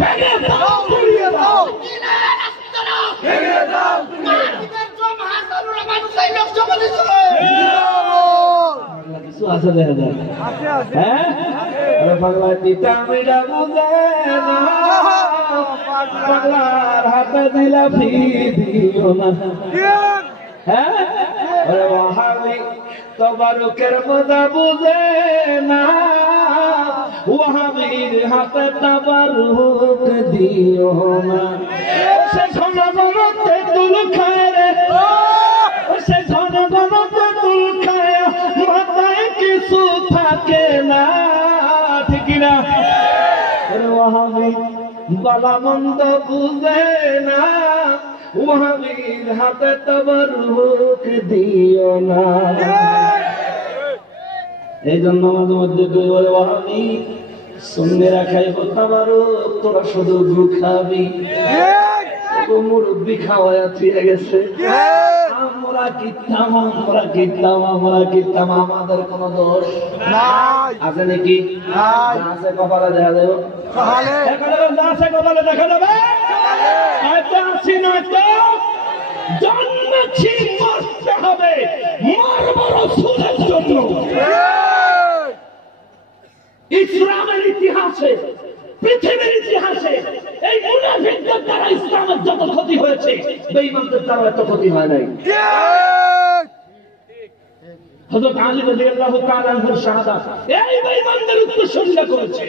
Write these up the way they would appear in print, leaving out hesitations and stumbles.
ভেঙে দাও, গুড়িয়ে দাও, ভেঙে দাও। কিছু আছে দেখা যায়, হ্যাঁ বাংলায় দিতা মিডা বুঝে না, বাংলার হাতে দিলা ফি দিও না, হ্যাঁ ওয়াহাবি তবারুকের মজা বুঝে না, ওয়াহাবির হাতে তবারুক দিও না। সে ঘন ঘনতে তুল খায় রে, সে ঘন ঘনতে তুল খায়, মাথায় কিছু থাকে না, ঠিক না? ওয়াহাবি বালা মন্দ বুঝে না, ওয়াহাবির হাতে তবারুক দিও না। এই জন্য আমাদের মধ্যে বলে ওয়াহাবি সুন্নিরা খাইব তাবারুক, তোরা শুধু গু খাবি, মুরব্বি খাওয়ায়া থুয়ে গেছে। আমরা কিতাম, আমরা কিতাম, আমরা কিতাম, আমাদের কোন দোষ আছে নাকি? আছে কপালে দেখা যাবে, আছে কপালে দেখা যাবে। আসি না তো জন্মেছি মরতে হবে, মরব রাসূলের জন্য। ইসলামের ইতিহাসে, পৃথিবীর ইতিহাসে এই মুনাফিকদের দ্বারা ইসলামের যত ক্ষতি হয়েছে, বেঈমানদের দ্বারা এত ক্ষতি হয় নাই। হযরত আলী রাদিয়াল্লাহু তাআলা আনহুর শাহাদাত এই বেঈমানদের উত্তরসূরিরা করেছে।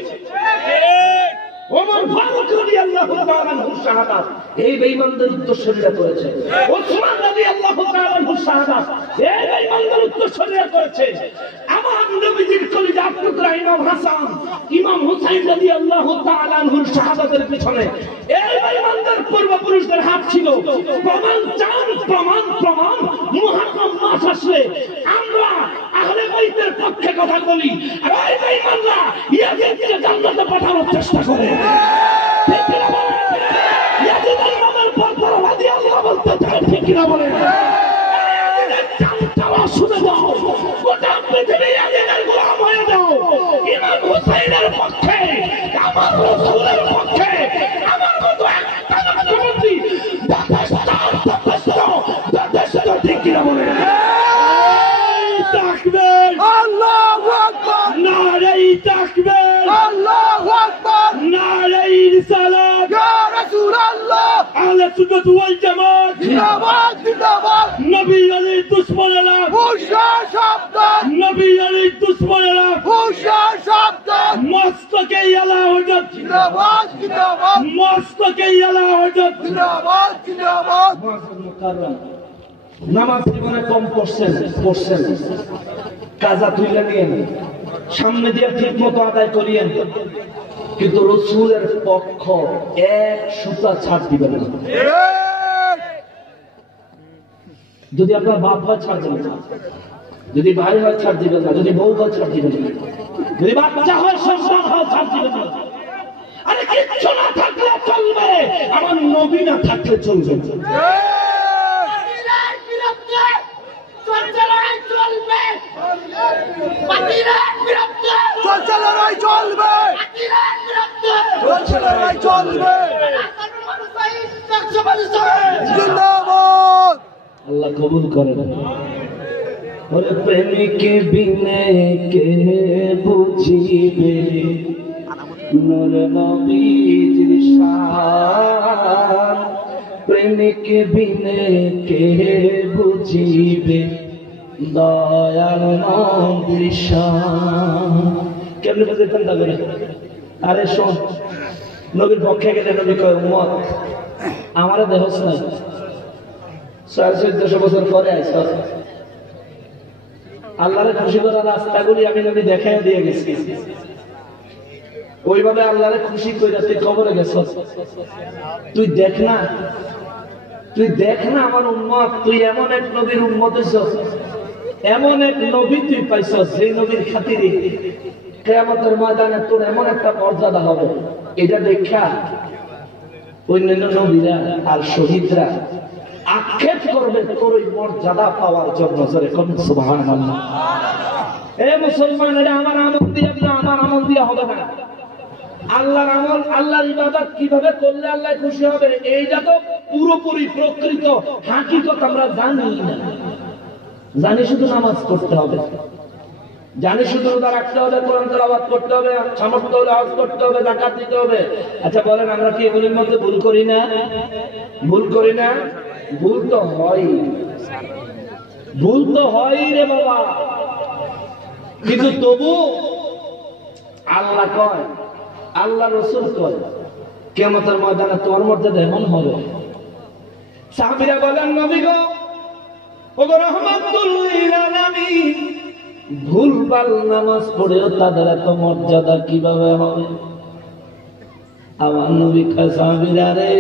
ওমর ফারুক রাদিয়াল্লাহু তাআলা আনহুর শাহাদাত এই বেঈমানদের উত্তরসূরিরা করেছে। ওসমান রাদিয়াল্লাহু তাআলা আনহুর শাহাদাত এই বেঈমানদের উত্তরসূরিরা করেছে। আমার নবীজির কলিজার টুকরা ইমাম হাসান, ইমাম হুসাইন রাদিয়াল্লাহু তাআলা আনহুর শাহাদাতের পিছনে এই বেঈমানদের পূর্বপুরুষদের হাত ছিল। প্রমাণ চান, প্রমাণ, প্রমাণ। মুহররম মাস আসলে আমরা আহলে বাইতের পক্ষে কথা বলি, আর এই বেঈমানরা ইয়াজিদকে জান্নাতে পাঠানোর চেষ্টা করে। ঠিক কিনা বলেন? ইয়াজিদের নামের পর রাদিয়াল্লাহু বলতে চায়, ঠিক কিনা বলেন? ইয়াজিদের চামচারা শুনে দাও, গোটা পৃথিবী ইয়াজিদের গোলাম হয়ে দাও। ইমাম হুসাইনের পক্ষে, আমার রাসূলের পক্ষে, আমার মতো একটা রাষ্ট্রপতি যথেষ্ট, ঠিক কিনা বলেন? তাকবীর, আল্লাহু আকবার, নারে তাকবীর, আল্লাহু আকবার, নারে রিসালাত, ইয়া রাসূলুল্লাহ, আহলে সুন্নাত ওয়াল জামাত জিন্দাবাদ, জিন্দাবাদ। নবী আলীর দুশমনেরা হুঁশিয়ার সাবধান, নবী আলীর দুশমনেরা হুঁশিয়ার সাবধান। মস্তকে আলা হযরত জিন্দাবাদ, জিন্দাবাদ, মস্তকে আলা হযরত জিন্দাবাদ, জিন্দাবাদ। মুকাররম নামাজ জীবনে কম পড়ছেন, কাজা তুইলা নিয়েন, সামনে দিয়ে ঠিক মতো আদায় করিয়েন, কিন্তু রাসূলের পক্ষ এক সুতা ছাড় দিবেন না। যদি আপনার বাপ হয় ছাড় দিবেন না, যদি ভাই হয় ছাড় দিবেন না, যদি বউ হয় ছাড় দিবেন না, যদি বাচ্চা হয়, সন্তান হয়, ছাড় দিবেন না। আরে কিচ্ছু না থাকলে চলবে, আমার নবী না থাকলে চলবে। আল্লাহ কবুল করেন। ওরে প্রেমিকে বিনে কে বুঝিবে নূর নবীর শান, প্রেমিকে বিনে কে বুঝিবে দয়াল নবীর শান। কেমনে বুঝে চিন্তা করে? আরে শোন, নবীর পক্ষে গেলে নবী কয় উম্মত আমারে দেহস নাই, 1400 বছর পরে আইস, আল্লাহরে খুশি করার রাস্তাগুলি আমি নবী দেখাই দিয়ে গেছি। ওইভাবে আল্লাহরে খুশি করে তুই কবরে গেছ, তুই দেখ না, তুই দেখ না আমার উম্মত, তুই এমন এক নবীর উম্মত হইছ, এমন এক নবী তুই পাইছ, সেই নবীর খাতিরে কিয়ামতের ময়দানে তোর এমন একটা মর্যাদা হবে। এটা দেখা অন্যান্য নবীরা আর শহীদরা আক্ষেপ করবে তোর ওই মর্যাদা পাওয়ার জন্য। সুবহানাল্লাহ। এ মুসলমান, এটা আমার আমল দিয়ে না, আমার আমল দিয়ে হবে না। আল্লাহর আমল, আল্লাহর ইবাদত কিভাবে করলে আল্লাহ খুশি হবে, এইটা তো পুরোপুরি প্রকৃত হাকিকত আমরা জানি না। জানি শুধু নামাজ পড়তে হবে, জানি শুধু রোজা রাখতে হবে, কোরআন তেলাওয়াত করতে হবে, সামর্থ্য হলে হজ করতে হবে, যাকাত দিতে হবে। আচ্ছা বলেন, আমরা কি এগুলোর মধ্যে ভুল করি না? ভুল করি না? ভুল তো হয়, ভুল তো হয় রে বাবা। কিন্তু তবু আল্লাহ কয়, আল্লাহ রসুল কয়, কিয়ামতের ময়দানে তোমার মর্যাদা এমন হবে। সাহাবীরা বলেন, নবী গো, ওগো রাহমাতুল লিল আলামিন, ভুলভাল নামাজ পড়েও তাদের এত মর্যাদা কিভাবে হবে? আমার নবী কয়, সাহাবীরা রে,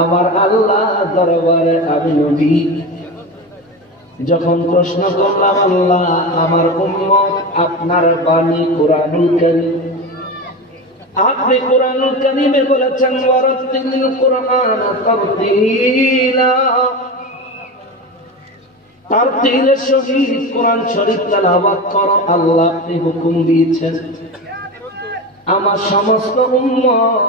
আমার আল্লাহ দরবারে আমি নবী যখন প্রশ্ন করলাম, আল্লাহ আমার উম্মত আপনার বাণী কুরআনুল কারীম, আপনি কুরআনুল কারীমে বলেছেন ওয়ারাতিলিল কুরআন তারতিলা, তারতিলের সহিত কোরআন শরীফ তেলাওয়াত করো। আল্লাহ আপনি হুকুম দিয়েছেন আমার সমস্ত উম্মত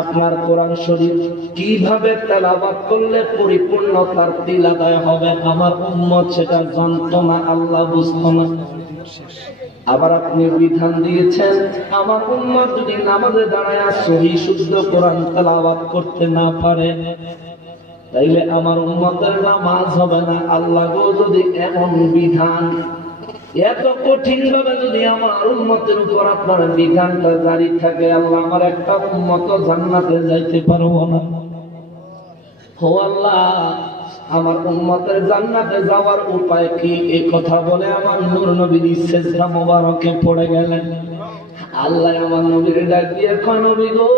আপনার কোরআন শরীফ কিভাবে তেলাওয়াত করলে পরিপূর্ণ তারতিল আদায় হবে, আমার উম্মত সেটা জানতো না, আল্লাহ বুঝতো না। আবার আপনি বিধান দিয়েছেন আমার উম্মত যদি নামাজে দাঁড়ায় সহি শুদ্ধ কোরআন তেলাওয়াত করতে না পারে, তাইলে আমার উম্মতের নামাজ হবে না। আল্লাহ গো, যদি এমন বিধান এত কঠিন ভাবে যদি আমার উম্মতের উপর আপনার বিধানটা জারি থাকে, আল্লাহ আমার একটা উম্মত জান্নাতে যাইতে পারবো না। ও আল্লাহ, আমার উম্মতের জান্নাতে যাওয়ার উপায় কি? এই কথা বলে আমার নূর নবীর সিজদা মোবারকে পড়ে গেলেন। আল্লাহ আমার নবীর ডাক দিয়ে কয়, নবী গো,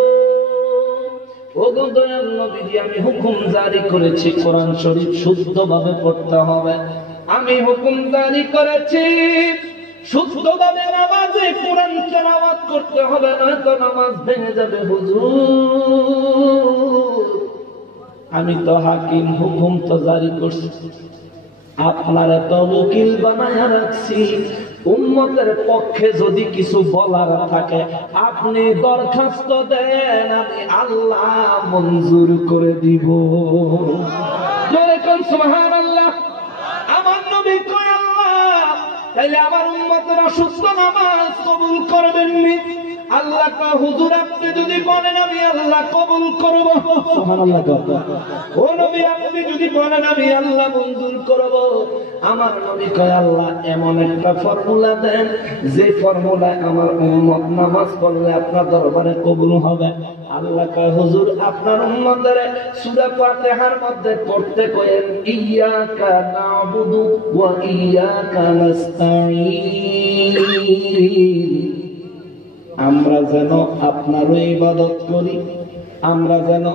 ও গো দয়াল নবীজি, আমি হুকুম জারি করেছি কোরআন শরীফ শুদ্ধভাবে পড়তে হবে। আমি হুকুম জারি করেছি শুদ্ধভাবে নামাজে কোরআন তেলাওয়াত করতে হবে, নয়তো নামাজ ভেঙে যাবে। হুজুর, আমি তো হাকিম, হুকুম তো জারি করছি, আপনারা তো উকিল বানায়া রাখছি, উম্মতের পক্ষে যদি কিছু বলার থাকে আপনি দরখাস্ত দেন, আমি আল্লাহ মঞ্জুর করে দিব। জোরে কোন সুবহানাল্লাহ। আমার নবী কয়, আল্লাহ তাইলে আমার উম্মতের অসুস্থ নামাজ কবুল করবেননি? আল্লাহ কয়, হুজুর আপনি যদি বলেন আমি আল্লাহ কবুল করব। সুবহানাল্লাহ। ও নবী, আপনি যদি বলেন আমি আল্লাহ মঞ্জুর করব। আমার নবী কয়, আল্লাহ এমন একটা ফর্মুলা দেন যে ফর্মুলায় আমার উম্মত নামাজ পড়লে আপনার দরবারে কবুল হবে। আল্লাহ কয়, হুজুর আপনার উম্মতের সূরা ফাতিহার মধ্যে পড়তে কয়েন ইয়্যাকা না'বুদু ওয়া ইয়্যাকা নাস্তাঈন, আমরা যেন আপনারও ইবাদত করি, আমরা যেন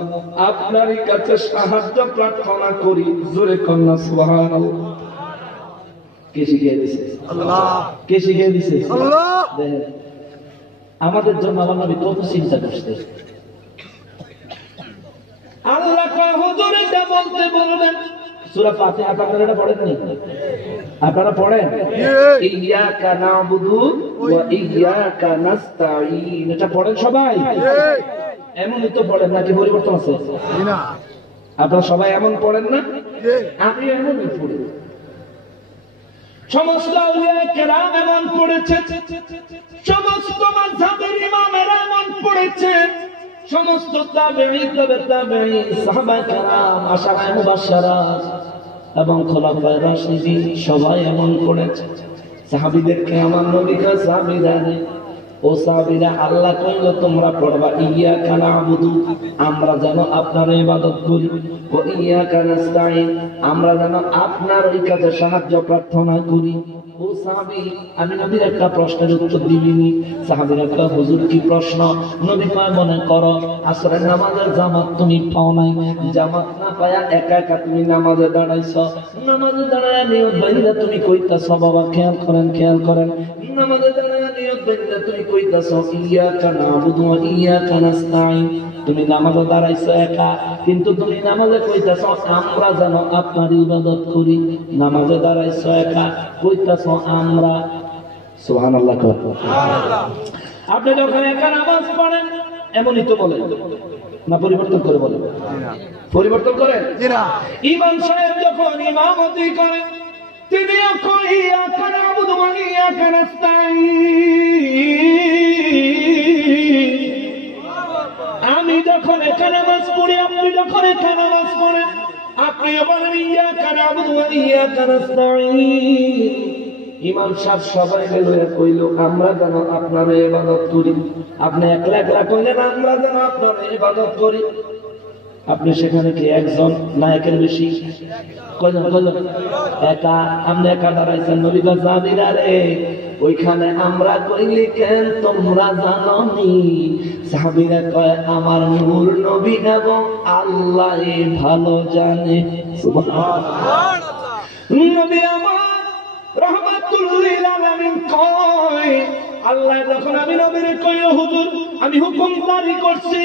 আপনারই কাছে সাহায্য প্রার্থনা করি। জোরে কন্যা সুবহানাল্লাহ। কে শিখিয়ে দিছে? আল্লাহ। কে শিখিয়ে দিছে? আল্লাহ। দেখেন, আমাদের জন্য আমার নবী কত চিন্তা করছে। আল্লাহ কয়, হুজুর এটা বলতে বলবেন সূরা ফাতিহা আপনারা এটা পড়েন নি? আপনারা পড়েন ইয়্যাকা না'বুদু ওয়া ইয়্যাকা নাস্তাঈন, এটা পড়েন সবাই? এমনই তো পড়েন নাকি পরিবর্তন আছে? না, আপনারা সবাই এমন পড়েন না? আমি এমনই পড়ি। সমস্ত আউলিয়া কেরাম এমন পড়েছে, সমস্ত মাযহাবের ইমামেরা এমন পড়েছে, সমস্ত তাবেঈ, তাবেঈ, সাহাবায়ে কেরাম, আশারায়ে মুবাশশারাত এবং খোলাফায়ে রাশিদিন সবাই এমন করেছে। সাহাবীদেরকে আমার নবী কয়, সাহাবীরা ও সাহাবীরা, আল্লাহ কইল তোমরা পড়বা ইয়্যাকা না'বুদু, আমরা যেন আপনার ইবাদত করি, ও ইয়্যাকা নাস্তাঈন, আমরা যেন আপনার ওই কাছে সাহায্য প্রার্থনা করি। ও সাহাবী, আমি নবীর একটা প্রশ্নের উত্তর দিবিনি? সাহাবীরা কয়, হুজুর কি প্রশ্ন? নবী কয়, মনে করো আসরের নামাজের জামাত তুমি পাও নাই, জামাত না পায়া একা একা তুমি নামাজে দাঁড়াইছো, নামাজে দাঁড়ায় নিয়ত বাইন্দা তুমি কইতাছো, বাবা খেয়াল করেন নামাজে দাঁড়ায় নিয়ত বাঁধলে তুমি কইতাছো ইয়াকা নাবুদু ওয়া ইয়াকা নাস্তাঈন। তুমি নামাজে দাঁড়াইছো একা, কিন্তু তুমি নামাজে কইতাছো আমরা যেন আপনার ইবাদত করি। নামাজে দাঁড়াইছো একা, কইতাছো আমরা। সুবহানাল্লাহ। সুবহানাল্লাহ। আপনি যখন একা নামাজ পড়েন এমনই তো বলেন না, পরিবর্তন করে বলেন? পরিবর্তন করেন না। ইমাম সাহেব যখন ইমামতি করেন তিনিও কই ইয়াকা নাবুদু ওয়া ইয়াকা নাস্তাঈন। আমি যখন একা নামাজ পড়ি, আপনি যখন একা নামাজ পড়েন, আপনিও বলেন ইয়াকা নাবুদু ওয়া ইয়াকা নাস্তাঈন। ইমাম সাহেব সবাই মিলে কইল আমরা যেন আপনার ইবাদত করি। আপনি একলা একলা কইলেন আমরা যেন আপনার ইবাদত করি। আপনি সেখানে কি একজন নায়কের বেশি? কয়জন? একা। আপনি একা দাঁড়াইছেন। নবী কয় সাহাবীরা রে ওইখানে আমরা কইলি কেন তোমরা জানোনি? সাহাবীরা কয় আমার নূর নবী এবং আল্লাহ ভালো জানে। সুবহানাল্লাহ। নবী আমার রাহমাতুল লিল আলামিন কয় আল্লাহ যখন আমি নবীরে কইল হুজুর আমি হুকুম জারি করছি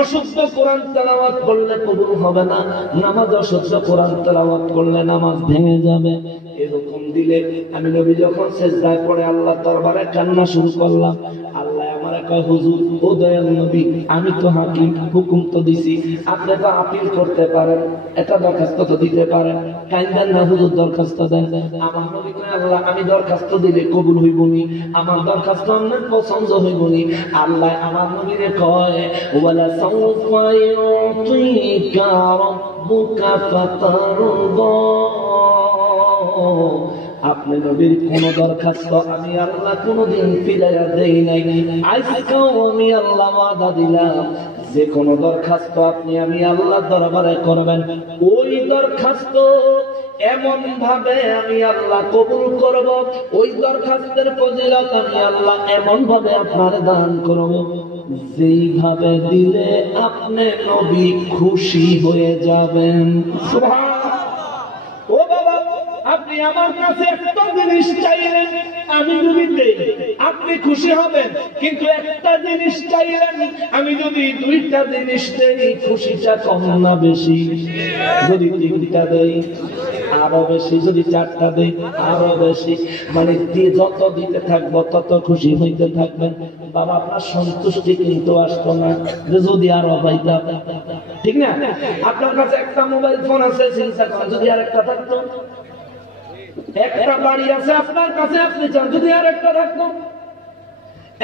অশুদ্ধ কোরআন তেলাওয়াত করলে কবুল হবে না, নামাজ অশুদ্ধ কোরআন তেলাওয়াত করলে নামাজ ভেঙে যাবে, এই হুকুম দিলে আমি নবী যখন সিজদায় পড়ে আল্লাহর দরবারে কান্না শুরু করলাম। আল্লাহ আমারে কয় হুজুর ও দয়াল নবী আমি তো হাকিম, হুকুম তো দিছি, আপনি তো আপিল করতে পারেন, এটা দরখাস্ত তো দিতে পারেন, কাইন্দেন না হুজুর দরখাস্ত দেন। আমার নবী কয় আল্লাহ আমি দরখাস্ত দিলে কবুল হইবনি, আমার দরখাস্ত আপনার পছন্দ হইবনি। আল্লাহ আমার নবীরে কয় ওয়ালা সাউফা ইউতিকা রাব্বুকা ফাতারদা। আপনি নবীর কোন দরখাস্ত আমি আল্লাহ কোনদিন ফিরাইয়া দেই নাই। আজকেও আমি আল্লাহ ওয়াদা দিলাম যে কোন দরখাস্ত আপনি আমি আল্লাহ দরবারে করবেন, ওই দরখাস্ত এমন ভাবে আমি আল্লাহ কবুল করব, ওই দরখাস্তের ফজিলত আমি আল্লাহ এমন ভাবে আপনার দান করব যেইভাবে দিলে আপনি নবী খুশি হয়ে যাবেন। সুবহানাল্লাহ। ও বাবা আপনি আমার কাছে একটা জিনিস চাইলেন, আমি যদি দেই আপনি খুশি হবেন, কিন্তু একটা জিনিস চাইলেন আমি যদি দুইটা জিনিস দেই খুশিটা কম না বেশি? যদি তিনটা দেই আরো বেশি, যদি চারটা দেই আরো বেশি, মানে যত দিতে থাকবো তত খুশি হইতে থাকবেন। বাবা আপনার সন্তুষ্টি কিন্তু আসতো না যে যদি আরো পাইতাম, ঠিক না? আপনার কাছে একটা মোবাইল ফোন আছে, চিন্তা করেন যদি আর একটা থাকতো। একটা বাড়ি আছে আপনার কাছে, আপনি চান যদি আর একটা থাকতো।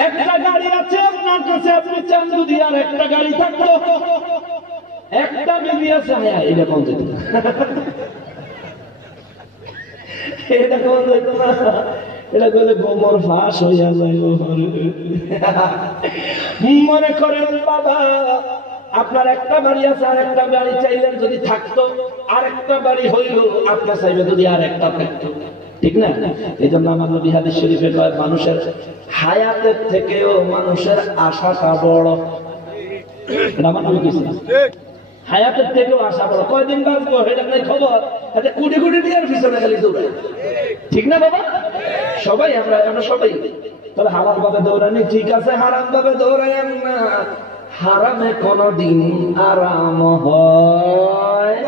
একটা গাড়ি আছে আপনার কাছে, আপনি চান যদি আর একটা গাড়ি থাকতো। একটা বেবি আছে, হ্যাঁ এটা কোন যেত না, এটা কোন যেত না, এটা করলে গোমর ফাঁস হইয়া যায়। মনে করেন বাবা আপনার একটা বাড়ি আছে, আর একটা বাড়ি চাইলেন যদি থাকতো, আর একটা বাড়ি হইল আপনার চাইবে যদি আর একটা থাকতো, ঠিক না? এই জন্য আমার নবী হাদিস শরীফে কয় মানুষের হায়াতের থেকেও মানুষের আশাটা বড়। আমার নবী কইছেন হায়াতের থেকেও আশা বড়। কয়দিন বাঁচবো এটা নাই খবর, আচ্ছা কোটি কোটি টাকার পিছনে খালি দৌড়ায়, ঠিক না বাবা? সবাই আমরা সবাই তাহলে হালাল ভাবে দৌড়ানি ঠিক আছে, হারাম ভাবে দৌড়ায় না। হারামে কোনদিন আরাম হয়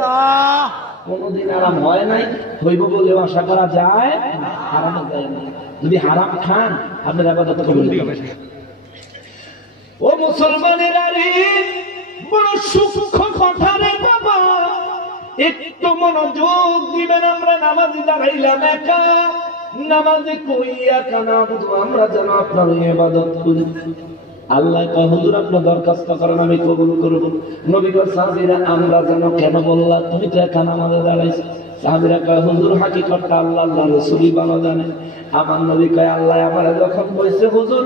কোনদিন আরাম হয় নাই, হইব বলেও আশা করা যায়, হারামে যায় না। যদি হারাম খান আপনার আবাদত কবুল হবে। ও মুসলমানের আরে বড় সূক্ষ্ম কথা রে বাবা, একটু মনোযোগ দিবেন। আমরা নামাজি দাঁড়াইলাম একা, নামাজে কইয়া কানা বুঝু আমরা যেন আপনার ইবাদত করি। আল্লাহ কয় হুজুর আপনার দরখাস্ত করেন আমি কবুল করব। নবী কয় সাহাবীরা আমরা যেন কেন বললা, তুমি তো একা নামাজে দাঁড়াইছো। সাহাবীরা কয় হুজুর হাকিকতটা আল্লাহ আল্লাহ রাসূলই ভালো জানে। আমার নবী কয় আল্লাহ আমারে যখন কইছে হুজুর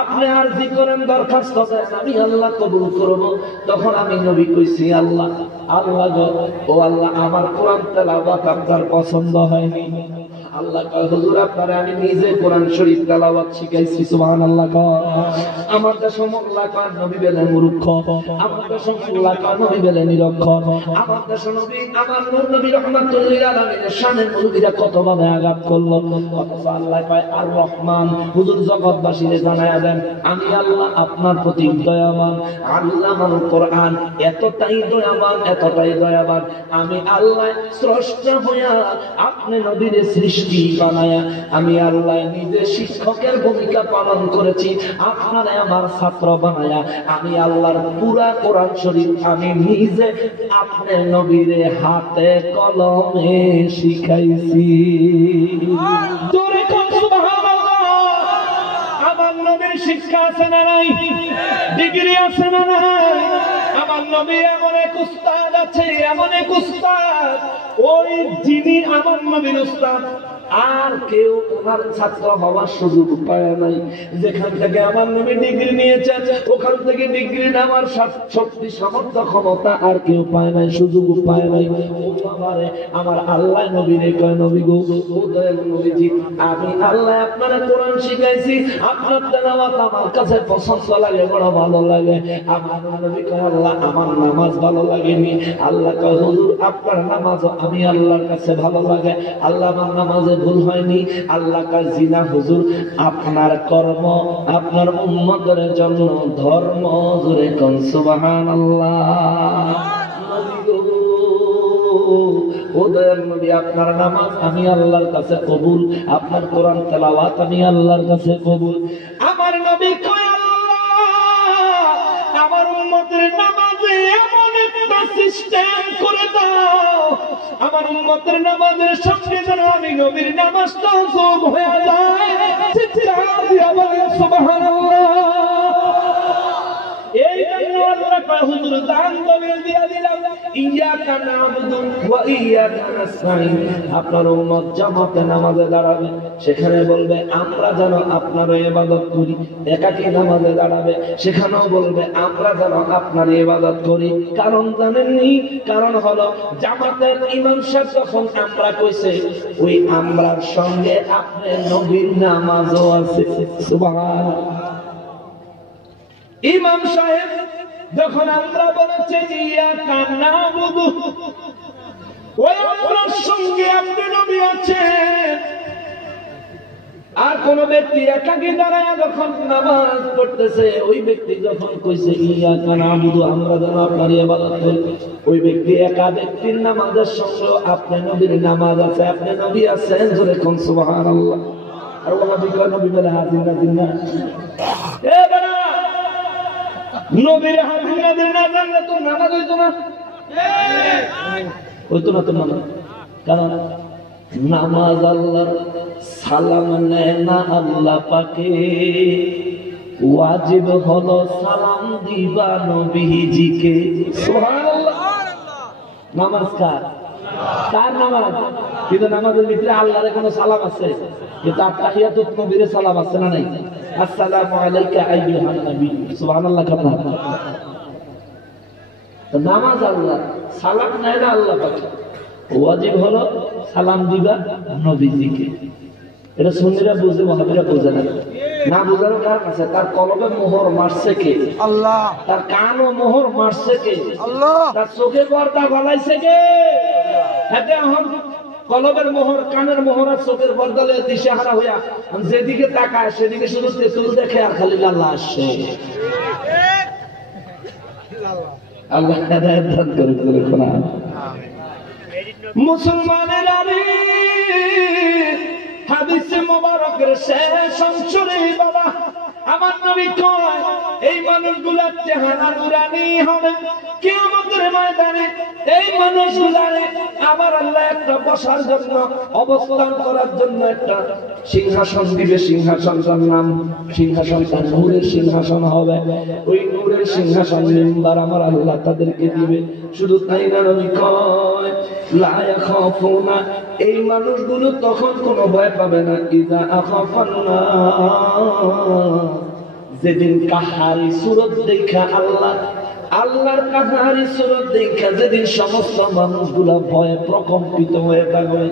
আপনি আরজি করেন দরখাস্ত করেন আমি আল্লাহ কবুল করব, তখন আমি নবী কইছি আল্লাহ আল্লাহ গো ও আল্লাহ আমার কোরআন তেলাওয়াত আপনার পছন্দ হয়নি, আল্লাহ কয় হুজুর আপনারে আমি নিজে কোরআন শরীফ তেলাওয়াত শিখাইছি সুবহানাল্লাহ কয়। আমার দেশে মোল্লা কয় নবী বলে মূর্খ, আমার দেশে মোল্লা কয় নবী বলে নিরক্ষর, আমার দেশে নবী আমার নূর নবী রাহমাতুল্লিল আলামিনের শানে মুরগিরা কতভাবে আঘাত করলো। অথচ আল্লাহ কয় আর রহমান, হুজুর জগৎবাসীরে জানায়া দেন আমি আল্লাহ আপনার প্রতি দয়াবান। আল্লামাল কোরআন এতটাই দয়াবান, এতটাই দয়াবান, আমি আল্লাহ স্রষ্টা হইয়া আপনি নবীর সৃষ্টি বানায়া আমি আল্লাহ নিজে শিক্ষকের ভূমিকা পালন করেছি, আপনারে আমার ছাত্র বানায়া আমি আল্লাহর পুরা কোরআন শরীফ আমি নিজে আপনি নবীর হাতে কলমে শিখাইছি। জোরে কোন সুবহানাল্লাহ। আমার নবীর শিক্ষা আছে না নাই? ডিগ্রি আছে না নাই? আমার নবী এমন এক উস্তাদ আছে, এমন এক উস্তাদ, ওই যিনি আমার নবীর উস্তাদ আর কেউ ওনার ছাত্র হওয়ার সুযোগ পায় নাই। যেখান থেকে আমার নবী ডিগ্রি নিয়েছে ওখান থেকে ডিগ্রি নেওয়ার শক্তি সামর্থ্য ক্ষমতা আর কেউ পায় নাই, সুযোগ পায় নাই। ও বাবারে আমার আল্লাহ নবীরে কয় নবী গো ও দয়ালু নবীজি আমি আল্লাহ আপনারা কোরআন শিখাইছি, আপনার তেলাওয়াত আমার কাছে পছন্দ লাগে, বড় ভালো লাগে। আমার নবী কয় আল্লাহ আমার নামাজ ভালো লাগেনি। আল্লাহ কয় হুজুর আপনার নামাজ আমি আল্লাহর কাছে ভালো লাগে, আল্লাহ আমার নামাজে ভুল হয়নি। আল্লাহ কয় জিনা হুজুর আপনার কর্ম আপনার উম্মতের জন্য ধর্ম। জোরে কোন সুবহানাল্লাহ। ও দয়াল নবী আপনার নামাজ আমি আল্লাহর কাছে কবুল, আপনার কোরআন তেলাওয়াত আমি আল্লাহর কাছে কবুল। আমার নবী কয় আল্লাহ আমার উম্মতের নামাজে এমন একটা সিস্টেম করে দাও, আমার উম্মতের নামাজের সঙ্গে যেন আমি নবীর নামাজটা যোগ হয়ে যায়। চিৎকার দিয়া বলেন সুবহানাল্লাহ। এই জন্য আল্লাহ কয় হুজুর দান দলিল দিয়া দিলাম ইয়াকা নাবুদু ওয়া ইয়াকা নাস্তাইন। আপনার উম্মত জামাতে নামাজে দাঁড়াবে, সেখানে বলবে আমরা যেন আপনার ইবাদত করি। একাকী নামাজে দাঁড়াবে, সেখানেও বলবে আমরা যেন আপনার ইবাদত করি। কারণ জানেননি? কারণ হলো জামাতের ইমাম সাহেব যখন আমরা কইছে ওই আমরার সঙ্গে আপনি নবীর নামাজও আছে। সুবহানাল্লাহ। ইমাম সাহেব যখন আমরা বলেছে ইয়াকা নাবুদু ওই আমরার সঙ্গে আপনি নবী আছেন, আর কোন ব্যক্তি একাকী দাঁড়ায় যখন নামাজ পড়তেছে ওই ব্যক্তি যখন কইছে ইয়াকা নাবুদু আমরা যেন আপনার ইবাদত করি, ওই ব্যক্তি একা ব্যক্তির নামাজের সঙ্গে আপনি নবীর নামাজ আছে, আপনি নবী আছেন। জোরে কোন সুবহানাল্লাহ। আর ওলা বিকয় নবী বলে হাজির না দিন না এ বাবা নবীর হাজির না দিন না জানলে তো নামাজ হইতো না, হইতো না তো নামাজ। কারণ নামাজ আল্লাহর সালাম নেয় না আল্লাহ পাকে, ওয়াজিব হলো সালাম দিবা নবীজিকে। সুবহানাল্লাহ। নামাজ কার? কার নামাজ? কিন্তু নামাজের ভিতরে আল্লাহর কোনো সালাম আছে, কিন্তু তাহিয়াতুত নবীর সালাম আছে না নাই? আসসালামু আলাইকা আইয়ুহান নবী। সুবহানাল্লাহ। কথা নামাজ আল্লাহ সালাম নেয় না আল্লাহ পাকে, ওয়াজিব হলো সালাম দিবা নবীজিকে। এটা সুন্নিরা বুঝে, ওয়াহাবিরা বুঝে না। না বুঝানোর কারণ আছে, তার কলবে মোহর মারছে কে? আল্লাহ। তার কান ও মোহর মারছে কে? আল্লাহ। তার চোখে পর্দা গলাইছে কে? হাতে এখন কলবের মোহর, কানের মোহর আর চোখের পর্দা লয়ে দিশেহারা হইয়া যেদিকে তাকায় সেদিকে শুধু তেতুল দেখে আর খালি আল্লাহ আসছে। আল্লাহ হেদায়েত দান করুন। মুসলমানের হাদিসে মোবারকের শেষ অংশে বাবা আমার নবী কয় এই মানুষগুলার চেহারা নুরানি হবে কিয়ামতের ময়দানে। এই মানুষগুলারে আমার আল্লাহ একটা বসার জন্য, অবস্থান করার জন্য একটা সিংহাসন দিবে। সিংহাসনটার নাম সিংহাসনটা নূরের সিংহাসন হবে। ওই নূরের সিংহাসন মিম্বার আমার আল্লাহ তাদেরকে দিবে। শুধু তাই না, নবী কয় লা ইয়াখাফুনা, এই মানুষগুলো তখন কোনো ভয় পাবে না। ইযা আখাফান্না, যেদিন কাহারি সুরত দেখা আল্লাহর কাহারি সুরত দেখা যেদিন সমস্ত মানুষগুলা ভয়ে প্রকম্পিত হয়ে থাকবে।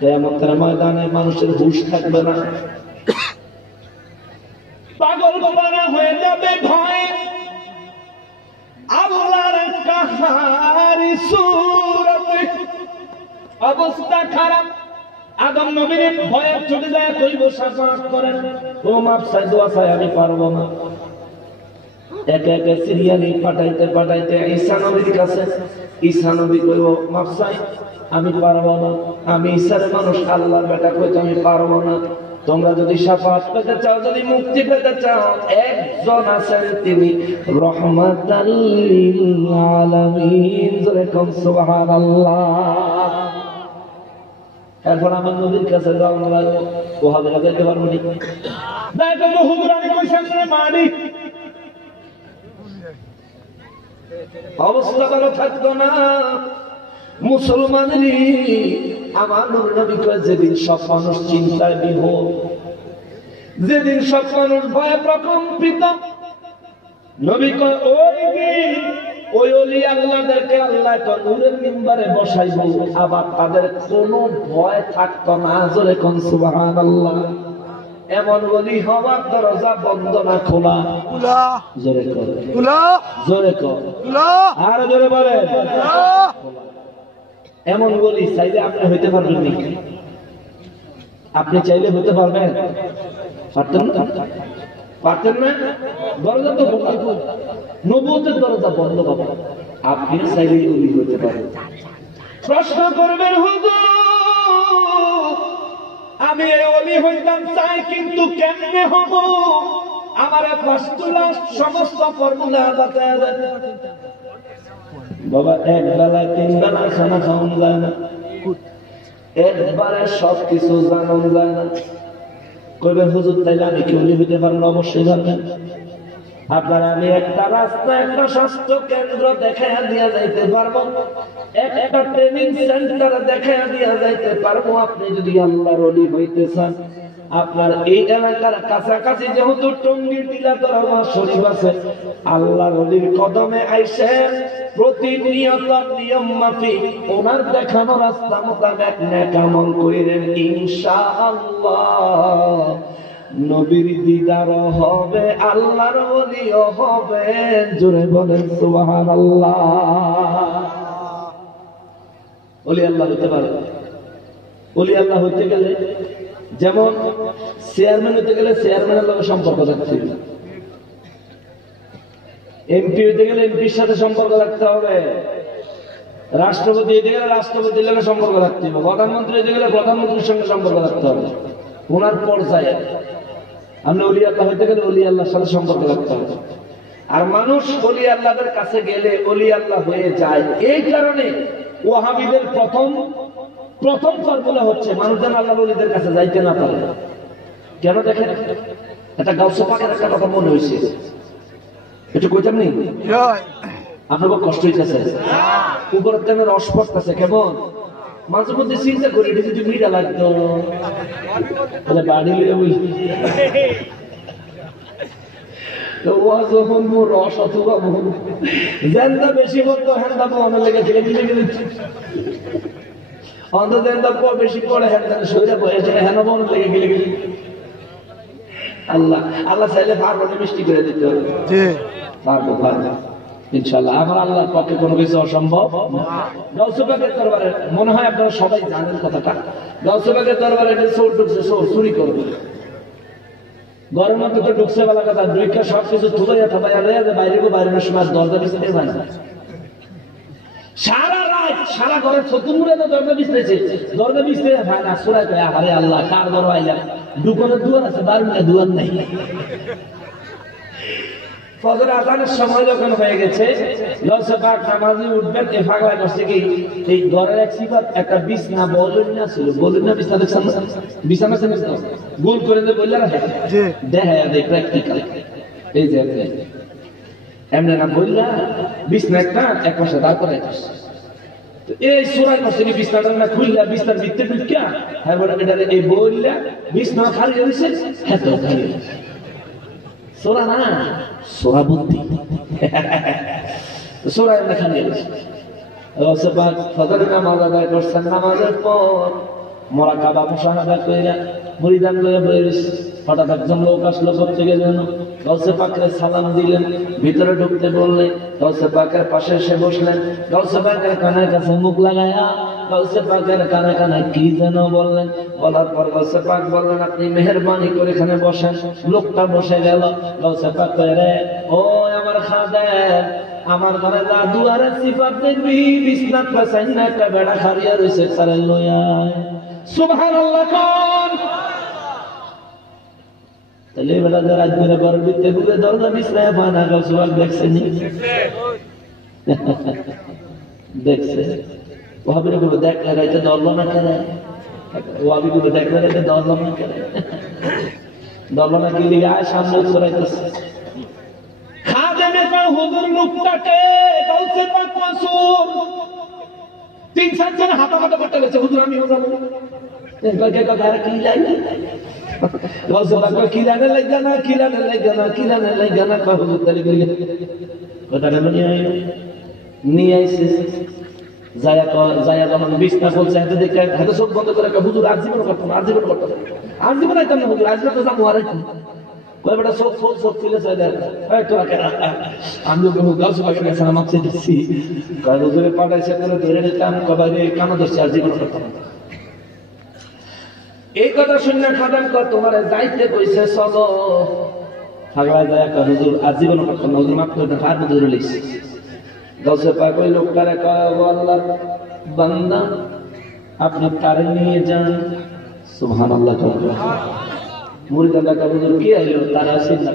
কিয়ামতের ময়দানে মানুষের হুঁশ থাকবে না, পাগল বানা হয়ে যাবে ভয়। আল্লাহর কাহারি সূরতে অবস্থা খারাপ। আদম নবীর ভয়ে ছুটে যায়, কইব শাফাত করেন, ও মাপ চাই, দোয়া চাই, আমি পারবো না। একে একে সিরিয়ালি পাঠাইতে পাঠাইতে ঈসা নবীর কাছে, ঈসা নবী কইব মাপ চাই, আমি পারবো না, আমি ঈসার মানুষ, আল্লাহর বেটা, কইতে আমি পারবো না। তোমরা যদি শাফাত পেতে চাও, যদি মুক্তি পেতে চাও, একজন আছেন, তিনি রহমাতাল লিল আলামিন। জোরে কোন সুবহানাল্লাহ। এরপর আমার নবীর কাছে যাওয়া লাগলো, ও হাজার যেতে পারবো নি, দেখো হুজুর আমি কইছেন রে মানি, অবস্থা ভালো থাকতো না মুসলমানেরই। আমার নবী কয়, যেদিন সব মানুষ চিন্তায় বিভোর, যেদিন সব মানুষ ভয়ে প্রকম্পিত, নবী কয় ওই দিন ওই ওলি আল্লাহদেরকে আল্লাহ তো নূরের মিম্বারে বসাইবো, আবার তাদের কোনো ভয় থাকতো না। জোরে কোন সুবহানাল্লাহ। এমন ওলি হওয়ার দরজা বন্ধ না খোলা? জোরে কর, জোরে কর, আর জোরে বলে। এমন ওলি চাইলে আপনি হইতে পারবেন নাকি? আপনি চাইলে হইতে পারবেন? পারতেন না? পারতেন না? দরজা তো বন্ধ, নবুয়তের দরজা বন্ধ পাবে। আপনি চাইলে ওলি হইতে পারেন। প্রশ্ন করবেন, হুজুর আমি ওলি হইতাম চাই, কিন্তু কেমনে হব? আমার ফাস্টুলা সমস্ত ফর্মুলা বাতায় দেন। বাবা, এক বেলায় তিন বেলা খানা খাওয়ানো যায় না, একবারে সবকিছু জানানো যায় না। কইবেন হুজুর তাইলে আমি কি ওলি হইতে পারবো? অবশ্যই পারবেন। আপনার আমি একটা রাস্তা, একটা স্বাস্থ্য কেন্দ্র দেখাইয়া দিয়া যাইতে পারবো, একটা ট্রেনিং সেন্টার দেখাইয়া দিয়া যাইতে পারবো। আপনি যদি আল্লাহর ওলি হইতে চান, আপনার এই এলাকার কাছাকাছি যেহেতু টঙ্গী টিলাতলা শরীফ আছে, আল্লাহর ওলির কদমে আইসে প্রতিনিয়ত নিয়ম মাফিক ওনার দেখানো রাস্তা মোতাবেক নেক আমল কইরেন, ইনশাআল্লাহ নবীর দিদার হবে, আল্লাহর ওলিও হবে। জোরে বলেন সুবহানাল্লাহ। ওলি আল্লাহ হতে পারে। ওলি আল্লাহ হতে গেলে যেমন চেয়ারম্যান হতে গেলে চেয়ারম্যানের লগে সম্পর্ক রাখতে হবে, এমপি হতে গেলে এমপির সাথে সম্পর্ক রাখতে হবে, রাষ্ট্রপতি হতে গেলে রাষ্ট্রপতির লগে সম্পর্ক রাখতে হবে, প্রধানমন্ত্রী হতে গেলে প্রধানমন্ত্রীর সঙ্গে সম্পর্ক রাখতে হবে। ওনার পর্যায়ে আমরা ওলি আল্লাহ হইতে গেলে ওলি আল্লাহর সাথে সম্পর্ক রাখতে হবে। আর মানুষ ওলি আল্লাহদের কাছে গেলে ওলি আল্লাহ হয়ে যায়। এই কারণে ওয়াহাবীদের প্রথম ফর্মুলা হচ্ছে মানুষ যেন আল্লাহর ওলিদের কাছে যাইতে না পারে। কেন দেখেন, একটা গাউসে পাকের একটা কথা মনে হয়েছে, একটু কইতাম নেই? আপনার কষ্ট হইতেছে, উপরের তেমন রস পড়তেছে, কেমন মাঝে মধ্যে চিন্তা করি এটা যদি মিটা লাগতো তাহলে বাড়ি ওই যখন রস অথবা জেন্দা বেশি বলতো হ্যান্ডা পাওয়ানো লেগেছিল, অন্তত বেশি পড়ে হ্যান্ডা শরীরে বয়েছে হ্যান্ড পাওয়ানো লেগে গেলে গেলে আল্লাহ আল্লাহ চাইলে পারবো মিষ্টি করে দিতে হবে। পারবো পারবো ইনশাআল্লাহ। আমার আল্লাহর পক্ষে কোনো কিছু অসম্ভব। গাউসে পাকের দরবারে মনে হয় আপনারা সবাই জানেন কথাটা। গাউসে পাকের দরবারে চোর ঢুকছে, চোর চুরি করবে, ঘরের মধ্যে তো ঢুকছে বেলা কথা, দুইটা সবকিছু থুবাইয়া থাবাইয়া লইয়া যে বাইরে বাইরের সময় দরজা বিছতে যায় না। সারা রাত সারা ঘরের চতুর্মুড়ে তো দরজা বিছতেছে, দরজা বিছতে হয় না। সুরাই কয় আরে আল্লাহ কার ঘর আইলা, দোকানের দুয়ার আছে বাড়িতে দুয়ার নাই। ফজর আজানের সময় যখন হয়ে গেছে, গাউসে পাক নামাজি উঠবেন, এ ফাগলা করছে কি এই ঘরের এক সিফাত একটা বিছনা বলুন ছিল, বলুন না বিছনা দেখছেন, বিছানা ছিল গোল করে দিয়ে বললেন দেখা দেখ প্র্যাকটিক্যাল এই যে এমনি না বললা বিছনা একটা এক পাশে দাঁড় করাই এই সুরাই করছে কি বিছনাটা না খুললা বিছনার ভিতরে ঢুকিয়া হ্যাঁ বলে এটা এই বললা বিছনা খালি হয়েছে, হ্যাঁ তো খালি সোরা না সোরা বুদ্ধি সোরা এমনি খালি হয়েছে। ফজরের নামাজ আদায় করছেন, নামাজের পর মুরাকাবা মুশাহাদা কইরা মুরিদান লয়ে বইরিস। হঠাৎ একজন লোক আসলো থেকে যেন গাউসে পাকের সালাম দিলেন, ভিতরে ঢুকতে বললেন, গাউসে পাকের পাশে এসে বসলেন। গাউসে পাকের কানের কাছে মুখ লাগায়া গাউসে পাকের কানে কানে কি যেন বললেন। বলার পর গাউসে পাক বললেন, আপনি মেহেরবানি করে এখানে বসেন। লোকটা বসে গেল। গাউসে পাক কইরে, ও আমার খাদেম, আমার ঘরে যা দুয়ারে সিফাত দেখবি, বিছনাত পাছাই না একটা বেড়া খারিয়া রইছে, তারে লইয়া সুবহানাল্লাহ কোন। তাহলে বেড়া যা রাত ধরে ঘরের ভিতরে ঘুরে দরজা বিছনায় বানা গাউসে পাক দেখছেনি? দেখছে। ওহাবিরা গুলো দেখলে রাইতে দরলো না কেন? ওহাবি গুলো দেখলে রাইতে দরলো না কেন? দরলো না কি লিগে আয় সামনে উত্তরাইতেছে। খাদেমে কয়, হুজুর লোকটাকে গাউসে পাক মাসুর। 3-4 জন হাঁটাহাঁটা করতে গেছে, হুজুর আমিও যাবো। কি লাগে গাউসে পাক কয়, কি লাগে লাগবে না, কি লাগে লাগবে না, কি লাগে লাগবে না। কয় হুজুর তালি করি কথাটা নিয়ে আইসে। যখন বিছনা বলছে হাতে দেখে হাতে চোখ বন্ধ করে, হুজুর আর জীবন করতাম না, আর জীবন করতাম না, আর জীবন আইতাম না হুজুর, আজকে তো যাবো। আর কয় বেটা চোখ ফোল চোখ ফেলে চাই দেখ তোরা কেন? আমি গাউসে পাকের কাছে আমার চেয়ে দিচ্ছি। কয় হুজুরে পাঠাইছে করে ধরে নিতাম, কবাই কানা ধরছে, আর জীবন করতাম না। এই কথা শুনে খাদেম কয়, তোমার যাইতে কইছে চলো। পাগলা যায় একটা হুজুর আর জীবন করতাম না, হুজুর মাফ করে দেন, আর ধরে লইছি। গাউসে পাক ওই লোকটারে কয়, ও আল্লাহর বান্দা, আপনি তারে নিয়ে যান। সুবহানাল্লাহ। মুরিদানরা কয়, হুজুর কি আইলো? তারা আসেন না।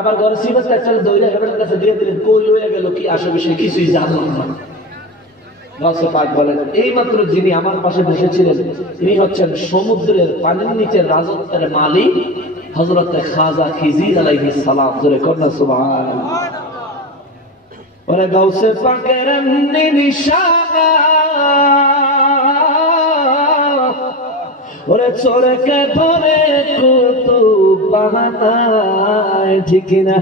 আবার ঘরে সিবাস কাছে দইরা হেবের কাছে দিয়ে দিলেন, কই লইয়া গেল, কি আসে বিষয় কিছুই জানলাম না। গাউসে পাক বলেন, এই মাত্র যিনি আমার পাশে বসেছিলেন, তিনি হচ্ছেন সমুদ্রের পানির নিচের রাজত্বের মালিক হযরত খাজা খিজির আলাইহিস সালাম। জোরে কন্যা সুবহানাল্লাহ। ওরে গাউসে পাকের নিশানা, ওরে চোরকে ধরে কুতুব বাহানায়, ঠিক না?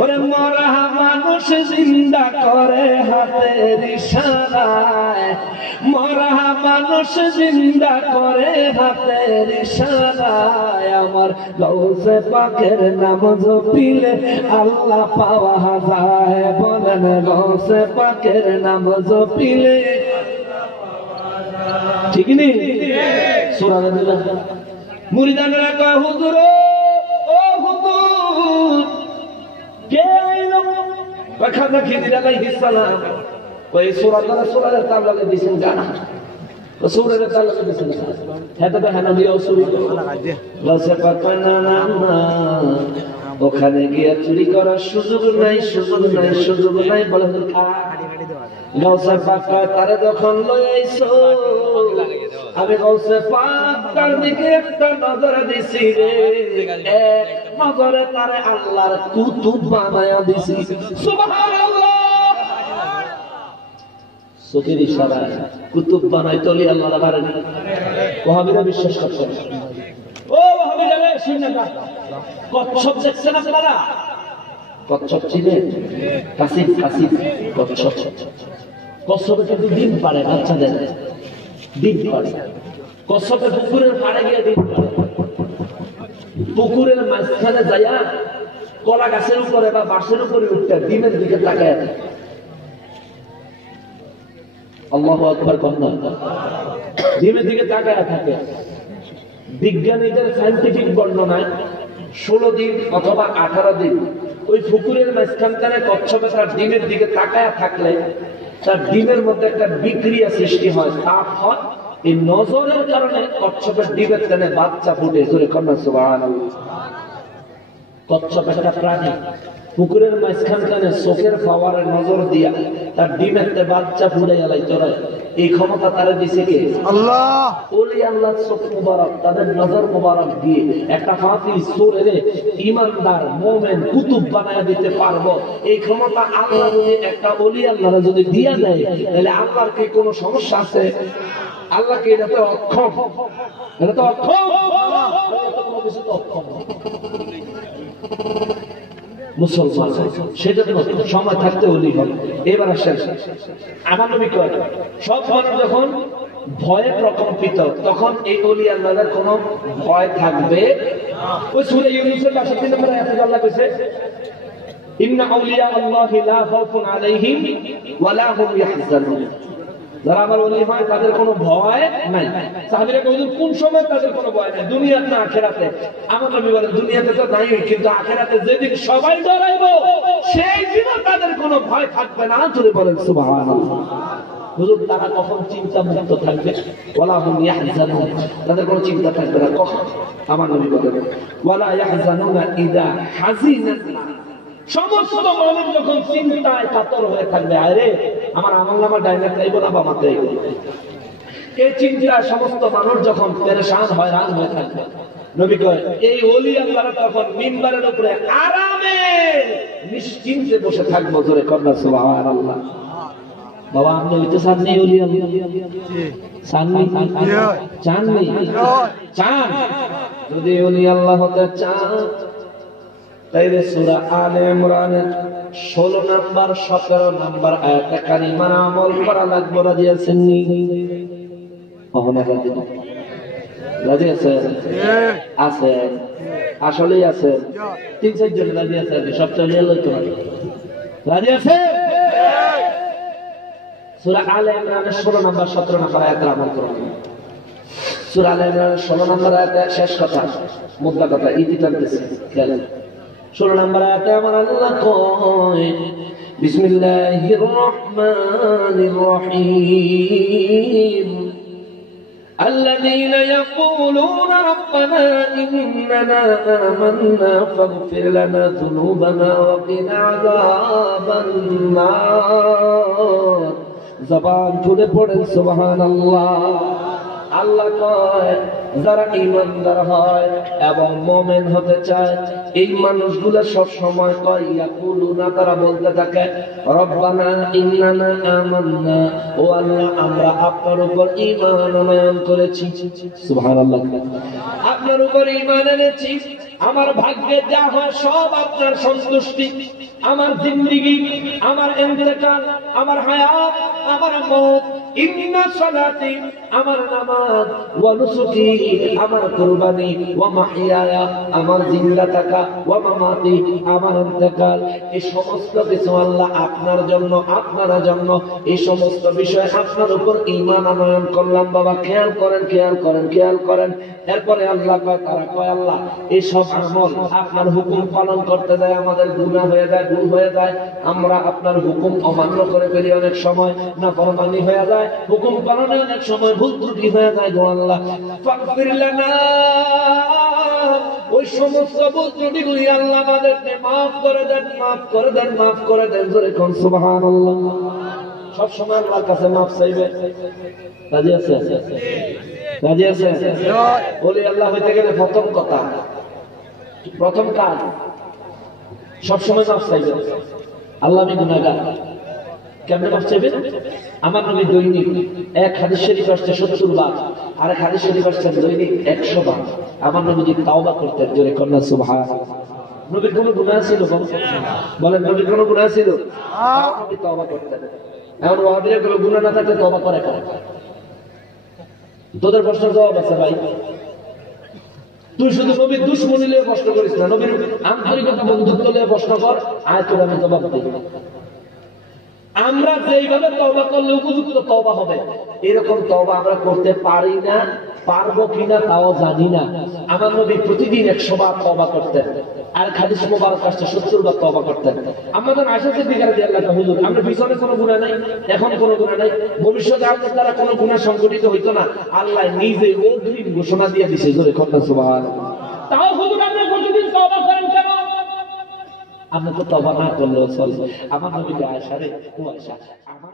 ওরে মরা মানুষ জিন্দা করে হাতের ইশারায়, মরা মানুষ জিন্দা করে হাতের ইশারায়। আমার গাউসে পাকের নাম জপিলে আল্লাহ পাওয়া যায়। বলেন গাউসে পাকের নাম জপিলে ঠিক নেই? সুরানে দিলাম। মুরিদানরা কয়, হুজুর ও হুজুর কে আইলো? কয় খাজা খিজির আলাইহিস সালাম। কয় সুরানের তাল লাগে দিছেন গানা, সুরের তাল লাগে দিছেন হেতে হানা দিয়ে চুরি গাউসে পাক কয়, না না না, ওখানে গিয়ে চুরি করার সুযোগ নাই, সুযোগ নাই, সুযোগ নাই। বলেন গাউসে পাক কয়, তারে যখন লই আইছো, আমি গাউসে পাক তার দিকে একটা নজর দিছি রে, এক নজরে তারে আল্লাহর কুতুব বানায়া দিছি। সুবহানাল্লাহ। চোখের ইশারায় কুতুব বানাই তলি আল্লাহ বাড়ানি। ওহাবিরা বিশ্বাস করছে। ও ওহাবিরা শুনে না, কচ্ছপ দেখছেন আপনারা? কচ্ছপ চিনেন? কাসিফ কাসিফ কচ্ছপ। কচ্ছপে কিন্তু ডিম পাড়ে, বাচ্চাদের ডিম পাড়ে। কচ্ছপে পুকুরের পাড়ে গিয়ে ডিম পাড়ে। পুকুরের মাঝখানে যাইয়া কলা গাছের উপরে বা বাঁশের উপরে উঠতে ডিমের দিকে তাকায়। আল্লাহু আকবার কন্যা ডিমের দিকে তাকায় থাকে। বিজ্ঞানীদের সায়েন্টিফিক বর্ণনায় 16 দিন অথবা 18 দিন ওই পুকুরের মাঝখানটানে কচ্ছপে তার ডিমের দিকে তাকায় থাকলে তার ডিমের মধ্যে একটা বিক্রিয়া সৃষ্টি হয়, তাপ হয়। এই নজরের কারণে কচ্ছপের ডিমের টানে বাচ্চা ফুটে। জোরে কন্যা সুবহানাল্লাহ। কচ্ছপ একটা প্রাণী, পুকুরের মাঝখানটানে চোখের পাওয়ারের নজর দিয়া তার ডিমের বাচ্চা ফুটে গেলাই চড়ায়। এই ক্ষমতা তারা দিছে কে? আল্লাহ। ওলি আল্লাহ চোখ মুবারক, তাদের নজর মুবারক দিয়ে একটা হাফিজ সূরারে ঈমানদার মুমিন কুতুব বানায়া দিতে পারবো। এই ক্ষমতা আল্লাহ যদি একটা ওলি আল্লাহর যদি দিয়া দেয়, তাহলে আল্লাহর কি কোনো সমস্যা আছে? আল্লাহকে এটা তো অক্ষম, এটা তো অক্ষম। মুসলমান সেটা সময় থাকতে ওলি হবে। এবার আসেন, আমার নবী কয় সব মানুষ যখন ভয়ে প্রকম্পিত, তখন এই ওলি আল্লাহর কোনো ভয় থাকবে। ওই সূরা ইউনূসের 62 নম্বর আয়াতে আল্লাহ কইছে ইন্না আউলিয়া আল্লাহি লা খাউফুন আলাইহিম ওয়া লা হুম ইয়াহজানুন। যারা আমার ওলি হয় তাদের কোনো ভয় নাই। সাহাবীরা কইলেন কোন সময় তাদের কোনো ভয় নাই, দুনিয়াতে না আখিরাতে? আমার নবী বলেন দুনিয়াতে তো নাই, কিন্তু আখিরাতে যেদিন সবাই ডরাইবো সেই দিনও তাদের কোনো ভয় থাকবে না। জোরে বলেন সুবহানাল্লাহ। হুজুর তারা কখন চিন্তা মুক্ত থাকবে? ওয়ালা হুম ইয়াহজানুন, তাদের কোনো চিন্তা থাকবে না। কখন? আমার নবী বলেন ওয়ালা ইয়াহজানুনা ইদা হাজিনান, সমস্ত মানুষ যখন চিন্তায় কাতর হয়ে থাকবে, আরে আমার আমলনামা ডাইনে চাইবো না বাবা চাইবো, এই চিন্তায় সমস্ত মানুষ যখন পেরেশান হয়রান হয়ে থাকবে, নবী কয় এই ওলি আল্লাহরা তখন মিম্বারের উপরে আরামে নিশ্চিন্তে বসে থাকবো। জোরে কন্যা সুবহানাল্লাহ। বাবা আপনি হইতে চাননি ওলি আল্লাহ? চাননি? চাননি? চান? যদি ওলি আল্লাহ হতে চান তাইলে সূরা আলে ইমরানের 16 নাম্বার 17 নাম্বার আয়াতে কারিমার আমল করা লাগবে। রাজি আছেন নি? রাজি আছেন? আছেন, আসলেই আছেন। 3-4 জন রাজি আছে, সব চলিয়ে লইতো না। রাজি আছে? সূরা আলে ইমরানের 16 নাম্বার 17 নাম্বার আয়াতে আমল করুন। সূরা আলে ইমরানের 16 নাম্বার আয়াতে শেষ কথা, মুদ্রা কথা ইতি টানতেছে, খেয়াল। 16 নম্বর আয়াতে আমার আল্লাহ কয় বিসমিল্লাহির রহমানির রহিম الذين يقولون ربنا إننا آمنا فاغفر لنا ذنوبنا وقنا عذاب النار। জবান খুলে পড়েন সুবহানাল্লাহ। আল্লাহ কয় যারা ঈমানদার হয় এবং মুমিন হতে চায় এই মানুষগুলো সব সময় কয় ইয়াকুলুনা, তারা বলতে থাকে রব্বানা ইন্নানা আমান্না, ও আল্লাহ আমরা আপনার উপর ঈমান আনয়ন করেছি। সুবহানাল্লাহ। আপনার উপর ঈমান এনেছি, আমার ভাগ্যে যা হয় সব আপনার সন্তুষ্টি, আমার জিন্দেগি, আমার ইন্তেকাল, আমার হায়াত, আমার মওত, ইন্না সালাতি, আমার নামাজ, ওয়া নুসুকি, আমার কুরবানি, ওয়া মাহইয়ায়া, আমার জিন্দা থাকা, ওয়া মামাতি, আমার ইন্তেকাল, এই সমস্ত কিছু আল্লাহ আপনার জন্য, আপনার জন্য, এই সমস্ত বিষয় আপনার উপর ঈমান আনয়ন করলাম। বাবা খেয়াল করেন, খেয়াল করেন, খেয়াল করেন। এরপরে আল্লাহ কয়, তারা কয় আল্লাহ এই সব আমল আপনার হুকুম পালন করতে যায় আমাদের গুনাহ হয়ে যায়, ভুল হয়ে যায়, আমরা আপনার হুকুম অমান্য করে ফেলি, অনেক সময় নাফরমানি হয়ে যায়, হুকুম পালনে অনেক সময় ভুল ত্রুটি হয়ে যায়। গো আল্লাহ ফাগফির লানা, ওই সমস্ত ভুল ত্রুটিগুলি আল্লাহ আমাদেরকে মাফ করে দেন, মাফ করে দেন, মাফ করে দেন। জোরে কোন সুবহানাল্লাহ। সব সময় আল্লাহর কাছে মাফ চাইবে। রাজি আছে? রাজি আছে? বলি আল্লাহ হইতে গেলে প্রথম কথা, প্রথম কাজ সব সময় মাফ চাইবে। আল্লাহ আমি গুনাহগার, কেমনে মাফ চাইবে? আমার নবী দৈনিক এক হাদিস শরীফ আসছে 70 বার, আর এক হাদিস শরীফ আসছে দৈনিক 100 বার। আমার নবীজি তাওবা করতেন। জোরে কন্যা সুবহানাল্লাহ। নবীর কোনো গুনাহ ছিল? বলেন নবীর কোনো গুনাহ ছিল? নবী তাওবা করতেন। এখন ওয়াহাবীরা কোনো গুনাহ না থাকলে তাওবা করে কেন? তোদের প্রশ্নের জবাব আছে ভাই। তুই শুধু নবীর দুশমনী নিয়ে প্রশ্ন করিস না, নবীর আন্তরিকতা বন্ধুত্ব নিয়ে প্রশ্ন কর, আয় তোর আমি জবাব দিই। আমরা যেইভাবে তওবা করলে উপযুক্ত তওবা হবে, এরকম তওবা আমরা করতে পারি না, পারবো কিনা তাও জানি না। আমার নবী প্রতিদিন 100 বার তওবা করতেন, আর হাদিস মুবারক আসছে 70 বার তওবা করতেন। আমাদের আয়েশা সিদ্দিকা রাদিয়াল্লাহু তাআলা হুজুর, আমরা পিছনে কোনো গুনাহ নাই, এখন কোনো গুনাহ নাই, ভবিষ্যতে আমাদের দ্বারা কোনো গুনাহ সংঘটিত হইতো না, আল্লাহ নিজে অগ্রিম ঘোষণা দিয়ে দিয়েছে। জোরে কন্যা সুবহানাল্লাহ। তাও হুজুর আপনি প্রতিদিন তওবা করেন কেন? আপনি তো তওবা না করলেও চলে। আমার নবী আয়েশা রে, ও আয়েশা, আমার